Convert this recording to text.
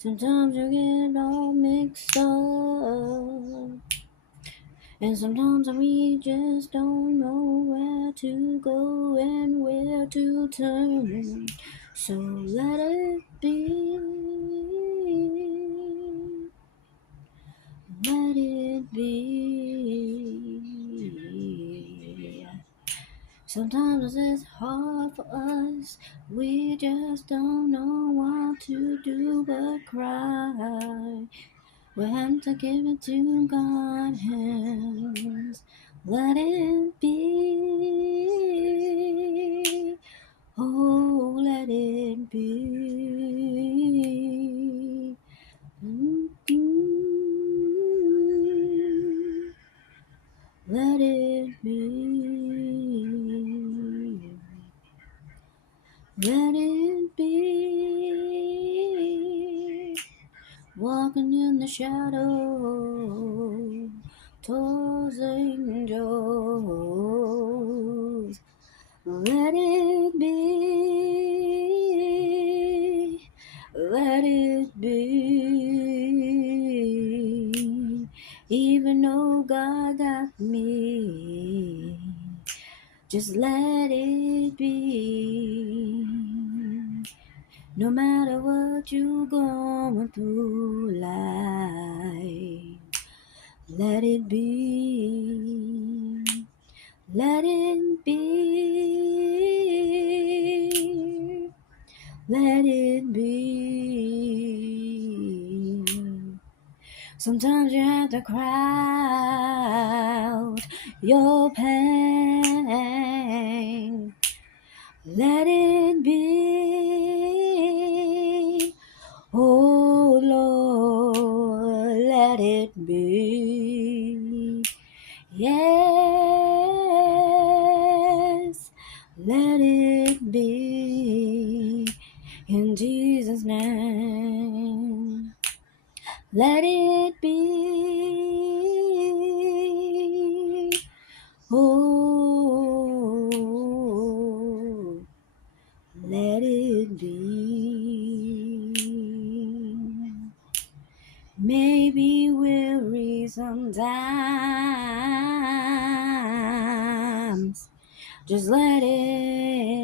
Sometimes you get all mixed up. And sometimes we just don't know where to go and where to turn. So let it be. Let it be. Sometimes it's hard for us. We just don't know what to do but cry. We have to give it to God's hands. Let it be. Oh, let it be. Let it be. Let it be. Walking in the shadow towards angels. Let it be. Let it be. Even though God got me, just let it be. No matter what you're going through life, let it be. Let it be. Let it be. Sometimes you have to cry out your pain. Let it be. Oh Lord, let it be. Yes, let it be. In Jesus' name, let it be. Oh, let it be. Maybe weary sometimes. Just let it